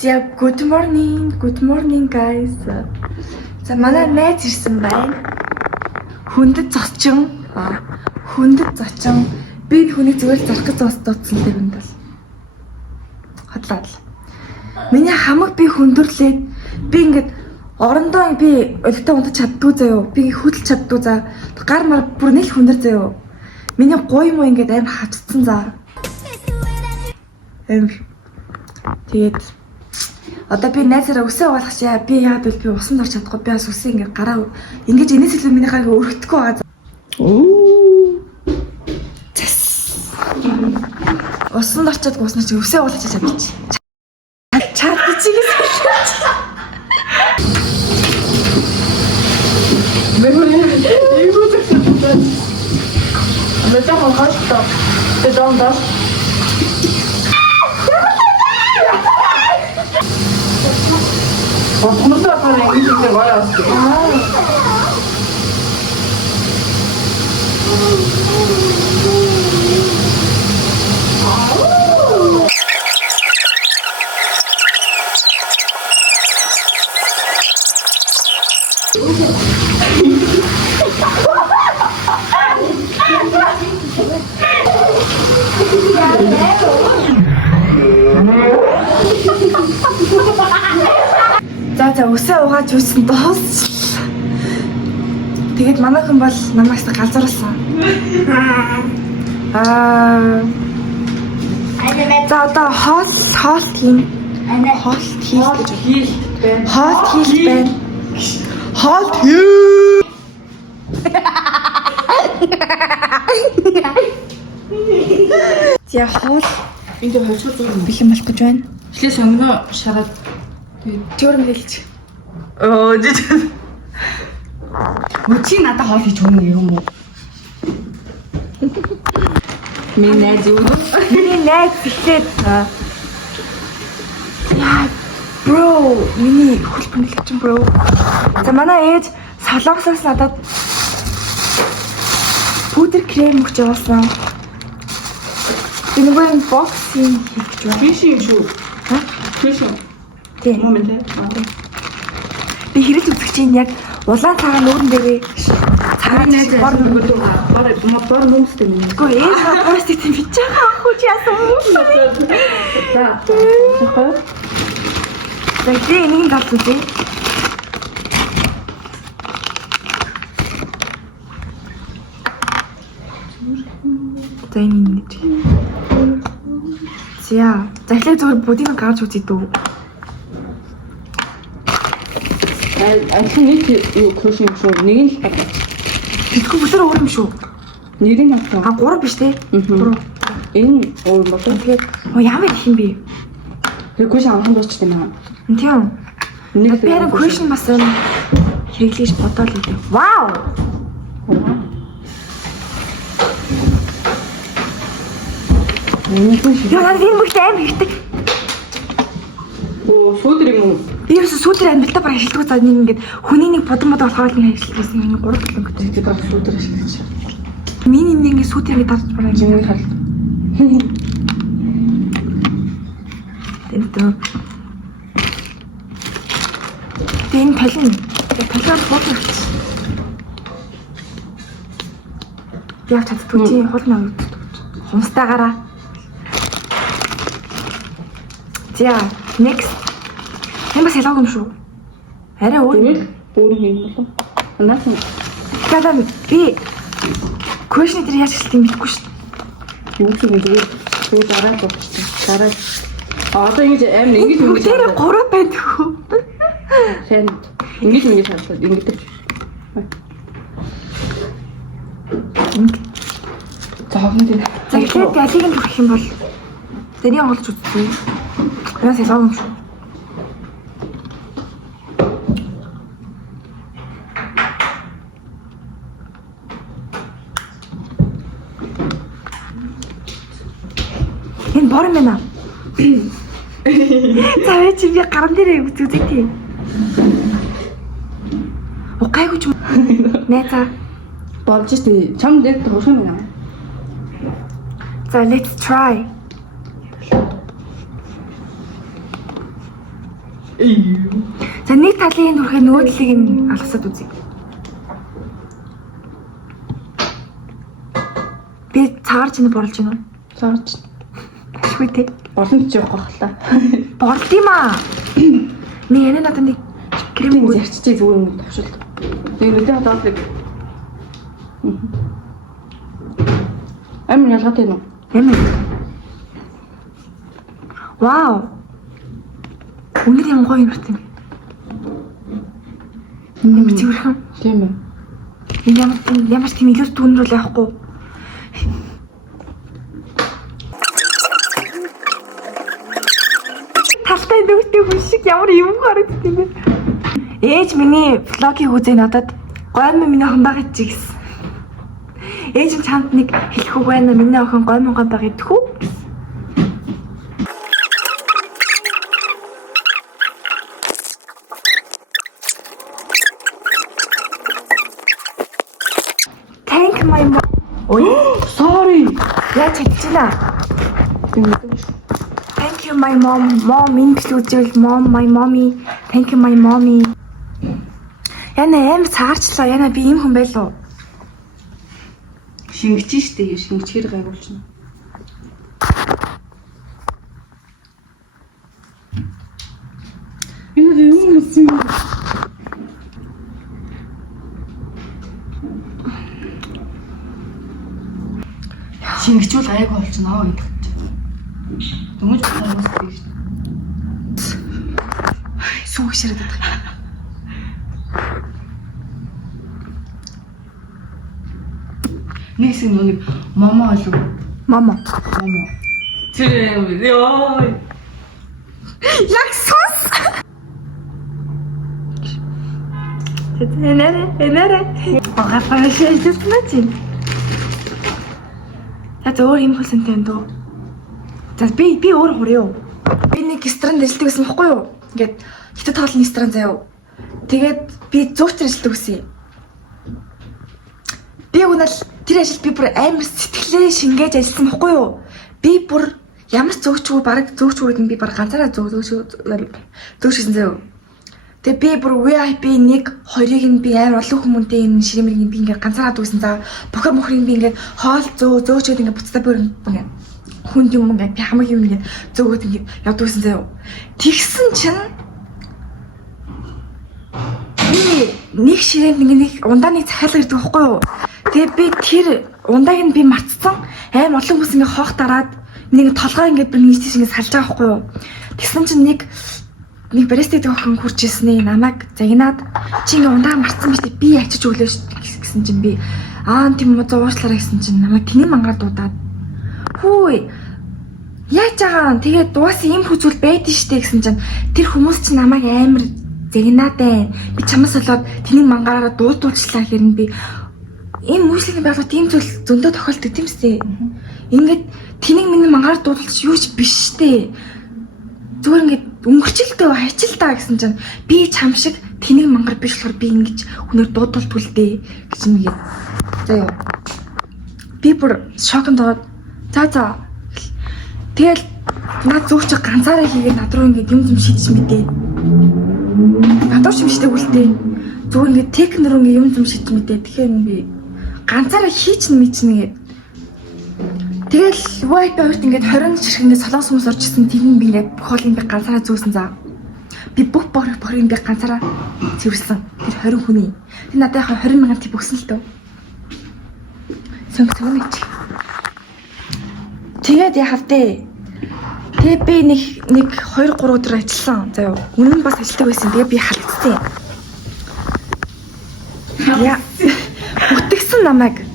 За good morning guys. За манай найз ирсэн байна. Хүндэт зочин. Би хүнийг зүгээр зарах гэж дууссан л юм даа. Хотлоо. Миний хамаг би хүндрэлээд би ингээд орондоо би өлтөө унтаж чаддгүй заяо. Би хөдөлж чаддгүй за. Гар мар бүр нэг хүндэр заяо. Миний гой муу ингээд амар хавцсан за. Тэгээд одоо би найзаараа өсөө угаалгах чи би яагаад бол би усан дорч чадахгүй би бас өсөө ингээд гараа ингэж энэс илүү миний хаагаа өргөдөхгүй байгаа. Усан дорчод гуснаа чи өсөө угаалгах чадчих. Чад чигээс. Метамо хашта. Ты дам даш. Вот мы туда пойдем, где валяться. За өсөө угааж үсэн доос. Тэгээд манай хүн бол намайг галзууруулсан. За одоо хоолт хийн. Хоолт хийх байна. Хоолт хий. Я хоол энд хойшоо зураг бих юм болох гэж байна. эхлээс өмнө шараад Төрөм хэлж. жижиг. Чи надад хоол хийж өгнө юм уу? Миний найз юу? Миний найз ихлээд яа бро миний хөлбөр нэлж чинь бро. За манай ээж солонгосоос надад пудр крем өгч явуулсан. Энэ гоо боксинг хийж байна. Биш юм шүү. Биш юм. Тийм. Момент. Би хэрэгж үзэх чинь яг улаан цагаан нүүрэн дээрээ Цагаан найз бор мөмстэй юм. Үгүй ээ бос тийм би чагаа ахгүй ч яасан юм. За. За нэг гал үзье. За энэ. За захлаа зүгээр будинг гарч үзье дүү. Ажил нэг юу крош юм шүү. Нэг нь л байна. Битгүү бүлэр өөр юм шүү. Нэр нь авсан. 3 биш те. 3. Энэ өөр болов. Тэгээд ямар их юм бэ? Тэр крош амхан дуусч байна. Тийм. Нэг би харин question бас хэрэглэж бодоол үү. Вау. Яа энэ бүгд амар ихтэй. Оо сүүл юм уу? Би ерөөсө сүүдрээ амьдралтаа бараг ашигладаг за нэг ингээд хүний нэг бодон болохоор нэг ашигласан энэ 3 төлөв гэдэг. Тэгээд баг сүүл ашиглаж. Миний нэг ингээд сүүдрээ дарж бараг юм хал. Тэнтэ. Тэн талын. Талаар фото хийх. Би авч чаддгүй чи хол маа. Хумстаагаараа. За, next. Энэ бас ялгаагүй юм шүү. Арай өөр. Өөр юм болов. Анаас нь. Гадаа би question дээр яаж хэлэх юм бэ шүү. Юу ч юм зүгээр. Зүгээр дараа болчихсон. Дараа. Одоо ингэж аим ингэж Тэр 3 байна тхүү. Хэн ингэж хараад ингэж. За хавна тийм. За ихлээр галиг нь хүрэх юм бол тэний олж үзтээ. Яа ялгаагүй юм шүү. Энэ бор юм байна. За чи би гарам дээрээ үзээ тий. Окейгүй ч юм. Нээта болж штий. Чам дээр туушаа юм байна. So let's try. За нэг талын нүрхээ нөгөө талыг нь алгасаад үзье. Би цаарч ин борлож байна уу? Цаарч. Ашгүй те. Олон ч явах хахлаа. Борлд юм аа. Нэг энэ надад нэг крем Крем зарчиж зүгээр юм төвшөлт. Тэгээ нүдэн хадаад нэг. Амин ялгаатай нь. Ямар. Вау. Үнэр юм гоё юм байна. Ямар цэвэрхэн. Тийм ээ. Ямар тийм илүү дүүнрүүл явахгүй. Талтай дүүтэй хүн шиг ямар юм харагддаг юм бэ? Ээж миний влогийг үзээ надад гоймон миний охин байгаа чи гэсэн. Ээж нь чамд нэг хэлэх үг байна. Миний охин гоймон байгаа гэдэх үү? Thank my mom. Ой, Sorry. яа чадчихна. Тийм. Thank you my mom. Mom inclusive mom my mommy. Thank you my mommy. Яна аим цаарчлаа. Яна би ийм хүн байлоо. Шингэж штэ. Шингэчээр гайгуулчихна. Энэ юм үсэн. Шингэчүүл гайг болчихно аа гэдэг. Дөнгөж болохоос би штэ. Сүүх ширэд байдаг. Нэгс нэг момо олов. Мама. Момо. Тэр ёо. Яг сонс. Энэрэ. Бага фашист начин. Өөр юм хэлсэнтэй дөө. За би өөр хурё. Би нэг ресторанд ажилладаг гэсэн байхгүй юу? Ингээд хятад хоолны ресторан заяа. Тэгээд би зүүчтэр ажилладаг гэсэн. Би өнөл тэр ажил би бүр амар сэтгэлээ шингээж ажилласан байхгүй юу? Би бүр ямар ч зөөчгүй баг зөөчгүүд нь би баг ганцаараа зөөчсөн заяа. Тэгээ би бүр VIP 1 2-ыг нь би амар олон хүмүүнтэй энэ ширмэргийн би ингээд ганцаараа дүүсэн. За бохор мохрын би ингээд хоол зөөчөөд ингээд буцтаа бүр ингээд хүнд юм ингээд би хамаг юм ингээд зөөгөөд ингээд явдгүйсэн заяа. Тэгсэн чинь би нэг ширээнд нэг ундааны захиалга ирдэг байхгүй юу? Тэгээ би тэр ундааг нь би мартсан. Амар олон хүмүүс ингээд хоох дараад нэг толгой ингээд бүр нийцээс ингээд салж байгаа байхгүй юу? Тэгсэн чинь нэг баристад охин хурж ирсэн намайг загнаад чи ингээ ундаа марцсан биш би ячиж өглөө гэсэн чинь би тийм юм зовоочлаараа гэсэн чинь намайг тэний мангаар дуудаад хөөе яаж байгаа юм тэгээд дуусаа юм хүзүүл байдэн штэ гэсэн чинь тэр хүмүүс чинь намайг амар загнаад байна би чамаас болоод тэний мангаараа дуудуулчлаа хэрнэ би ийм мөчлөгийн байгууллагад тийм зүйл зөндөө тохиолддог тийм үстэй ингээд тэнийг миний мангаар дуудуулж юу ч биш штэ зүгээр ингээд өнгөрчлөлтөө хайчилтаа гэсэн чинь би чам шиг тэнийг мангар биш болохоор би ингэж хүнээр дуудуултгүй л дээ гэж нэгээд заяа би бүр шокнд ороод за тэгэл над зүгч ганцаараа хийгээд над руу ингээд юм шийдэж мэдээ надад ч юмштэй үлдээ зүгээр ингээд технэр ингээд юм шийдэж мэдээ тэгэхээр би ганцаараа хийчихнэ мэдчихнэ гээд тэгэл VIP хоёрт ингээд 20 ширхэг ингээд солонгос хүмүүс орж ирсэн тийм би ингээд бүх хоолыг би ганцаараа зөөсөн за. Би бүх бохрыг би ганцаараа цэвэрсэн. Тэр 20 хүний. Тэр надад яг 20 мянган тип өгсөн л дөө. Сонг нэг чи. Тэгээд яхав дээ. Тэгээ би нэг 2 3 өдөр ажилласан. Заяа. Үнэн бас ажилладаг байсан. Тэгээ би халагдсан. Яа. Үтгсэн намайг.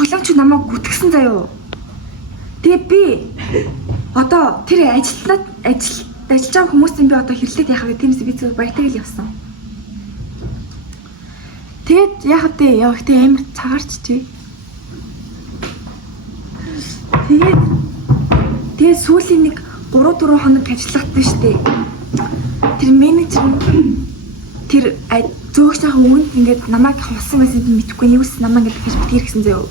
Тоглоомч намайг гүтгсэн заяо. Тэгээ би одоо тэр ажиллаж байгаа хүмүүсийн би одоо хэрлээд яхав гэмээс би зөв баяртай л явсан. Тэгээд яхав дээ явахтай амар цагаарч чи. Тэгээд сүүлийн нэг 3 4 хоног ажиллахтай штэ. Тэр менежер тэр зөөгч байгаа өмнө ингээд намайг хавсан байсан би мэдэхгүй юус намайг ингээд хэлбэр гэсэн заяа.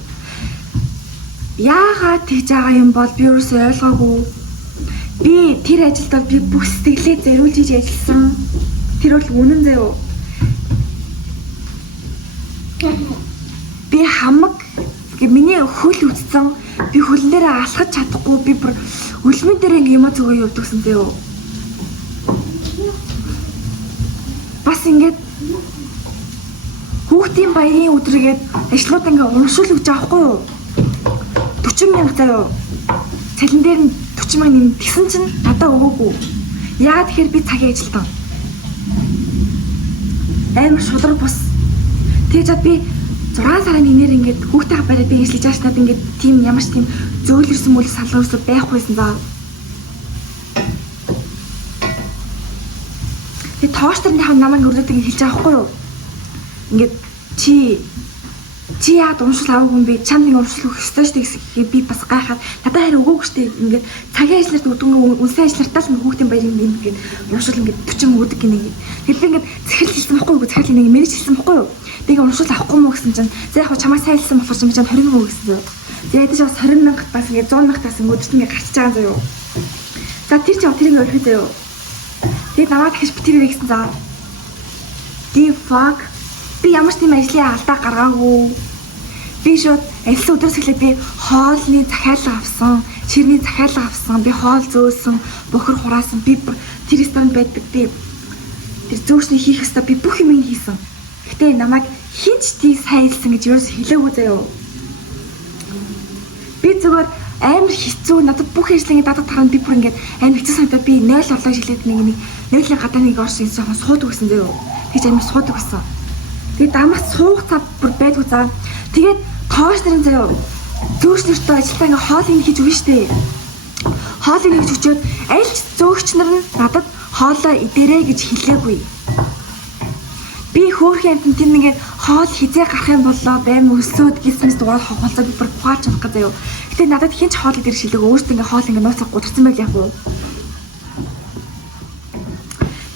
Яагаад тэгж байгаа юм бол би юусоо ойлгоогүй. Би тэр ажилдаа би бүх сэтгэлээ зориулж хийж ажилласан. Тэр бол үнэн заяо. Би хамаг миний хөл үтсэн. Би хөлн дээрээ алхаж чадахгүй. Би бүр өлмөн дээр ингэ юм зүгөө явдагсан заяо. Бас ингэж хүүхдийн баярын өдрөгээд ажлууд ингээ урамшуул өгч аахгүй юу? 40 мянга заяо. Цалин дээр нь 40 мянга нэм тэгсэн чинь надад өгөөгүй. Яагаад тэгэхээр би цагийн ажилтан. Амар шудраг бус. Тэгээд би 6 сарын нэр ингээд хүүхдээ бариад би ажиллаж байгаа шнад ингээд тийм ямар ч тийм зөөлөрсөн мөл салуурсаа байхгүйсэн заа. Тэгээд тоошторныхаа намайг өрөөд ингэ хэлж байгаа байхгүй юу? Ингээд чи яад уншил аваагүй юм бэ? Чамд ингэ уншил өгөх ёстой шүү дээ би бас гайхаад надад харин өгөөгүй шүү дээ. Ингээд цагийн ажилларт өдөнгөө үнсэн ажиллартаа л хүүхдийн баярын юм ингээд уншил ингээд 40 өгдөг гинэ. Тэгээд би ингээд захирал хэлсэн байхгүй юу? Захирал нэг мэрэж хэлсэн байхгүй юу? Бигээ уншил авахгүй мó гэсэн чинь за яг чамаа сайлсан болохоор чи чам 20 мянга гэсэн зөө. Тэгээд чи бас 20 мянгатаас ингээд 100 мянгатаас өдөрт ингээд гарчиж байгаа заяо. За тэр чи тэр ингээд өрхөө заяо. Тэгээд намайг дахиж би тэр гэсэн заа. The fuck би ямар ч тийм ажлын алдаа гаргаагүй. Би шууд ажил өдрөөс эхлээд би хоолны захиалга авсан, ширний захиалга авсан, би хоол зөөлсөн, бохор хураасан, би тэр ресторанд байдаг би тэр зөөгчний хийх ёстой би бүх юм хийсэн. Гэтэ намайг хинч тий сайлсан гэж ерөөс хэлээгүй заяо. Би зүгээр амар хэцүү надад бүх ажлын дадад таран би бүр ингээд амар хэцүү санагдаад би 0 орлоо жилээд нэг 0-ийн гадаа нэг орш инсэн хон суудаг гэсэн заяо. Тэгж амар суудаг гэсэн. Тэгээд дамаас суух цав бүр байдгүй заа. Тэгээд тоош нарын заяо. Зөөгчнөртөө ажилдаа ингээ хоолыг хийж өгнө штэ. Хоолыг хийж өчөөд аль ч зөөгч нар нь надад хоолоо идэрээ гэж хэлээгүй. Би хөөрхөн амтан тийм ингээд хоол хизээ гарах юм болоо байм өсөөд гисмэс дугаар хохолцоо би бүр ухаарч авах гэдэг юу. Гэтэ надад хинч хоол идэр шилэг өөртөө ингээд хоол ингээд нууцаа гударсан байл яг уу.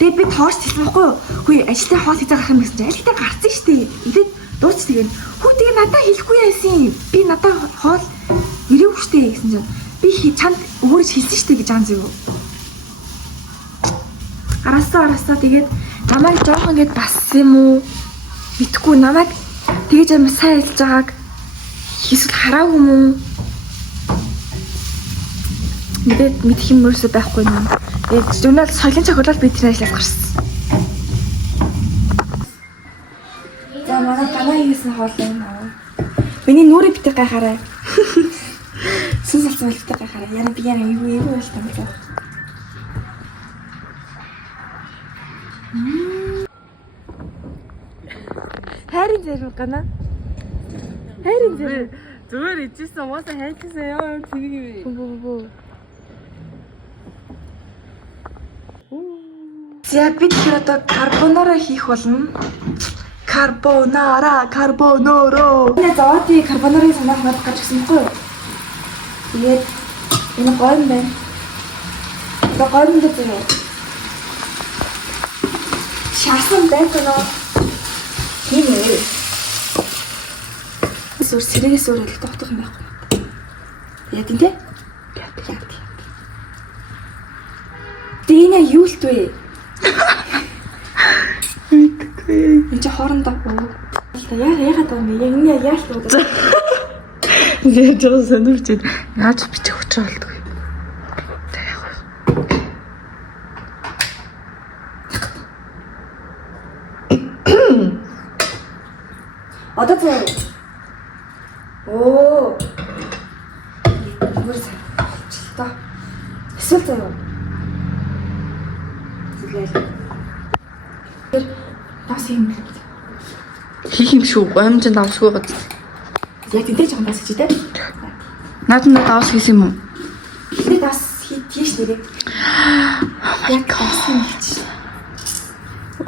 Тэгээд би тоош хэлсэн байхгүй юу? Хөөе ажилтны хоол хизээ гарах юм гэсэн чинь ажилтаа гарцсан шүү дээ. Идээд дууч тэгээд хүү тэгээ надад хэлэхгүй яасан. Би надад хоол ирээгүй шүү дээ гэсэн чинь би чанд өөрөж хэлсэн шүү дээ гэж аан зөө. Араасаа тэгээд намайг жоохон ингэж бассан юм уу? Мэдхгүй намайг тэгж амар сайн ажиллаж байгааг эсвэл хараагүй юм уу? Мэдэх юм ерөөсөй байхгүй юм. Тэгээд журнал соёлын цохиолол би тэр ажлаас гарсан. За манай танаа хийсэн хоол юм аа. Миний нүрээ битээ гайхаарай. Сүнс алсан битээ гайхаарай. Яна би яна юу болтон гэж. Хайрын зэрэг гана. Хайрын зэрэг. зүгээр ичсэн уусаа хайчихсан яа тийм юм. За бид тэр одоо карбонара хийх болно. Карбонаро. Энэ зооти карбонарыг санаах надад гарч ирсэн байхгүй юу? Тэгээд энэ гойн байна. Одоо гойн дээр зөө. Шаасан байна. Тийм ээ. Сүр сэрэгээс өөр л тогтох юм байхгүй. Яа тийм те? Яг. Дийна юу л вэ? Энд чи хоорондоо оо. Яагаад юм бэ? Яг энэ яаж л удаа. Яа жоо сонирч яаж бичих учраа болдгоо. За яг. Одоо зөө. Оо. Гүрс. Та. Эсвэл зөө. Тэр бас юм л. Хийх юм шүү. Гомжинд авсгүй гад. Яг тийм ч юм бас чи тэ. Надад авс хийсэн юм уу? Би бас хийш нэрээ. Яг авсан гэж.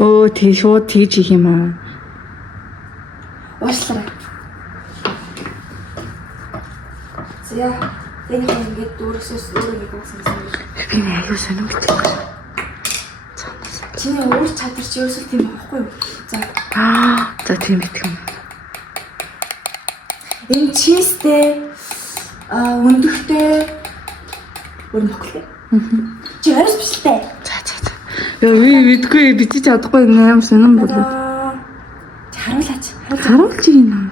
Оо тий шууд тийж хийх юм аа. Уушлаа. Зя энэ ингээд дүүрсээс өөрөө нэг болсон юм. Би аюу сонирхож байна. Чиний өөр чадвар чи ерөөсөө тийм байхгүй юу? За. За тийм их юм. Энэ чизтэй өндөртэй Өөр нөхөлтэй. Чи орос биш үү? За. Яа би мэдгүй битгий чадахгүй юм сонирн болоо. Чи харуулаач. Харуулж юм.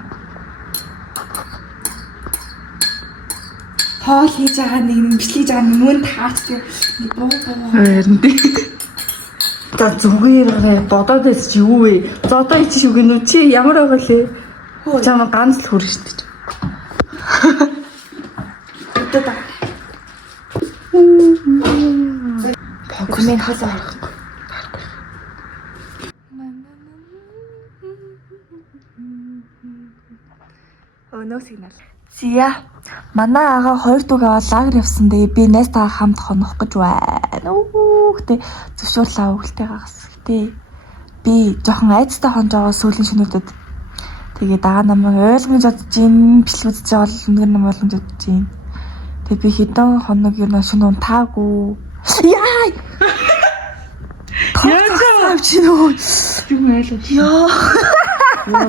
Хоол хийж байгаа нэг бичлэж байгаа мөн таач тийм буу. Харин тий. За зүгээр бодоод байс чи юу вэ? За одоо ичи шиг гэнэ чи ямар байгаа лээ? Чамаа ганц л хүрэн штэ. Өдөө та. Покемон хоолоо харахгүй. Өнөө сигнал. Зя. Манай агаа 2 дүүгээ аваад лагер явсан. Тэгээ би найстайгаа хамт хонох гэж байна. Гэхдээ зөвшөөрлөө өгөлтэй гагас. Гэтэ би жоохон айцтай хонж байгаа сүүлийн шөнөдөд. Тэгээ дагаа намайг ойлгомж бодож гин бичлэг үзэж байгаа бол үнээр нам ойлгомж бодож гин. Тэгээ би хэдэн хоног юу шөнө унтаагүй. Яа! Яа чи нөө Юу ойлгож. Яа. Яа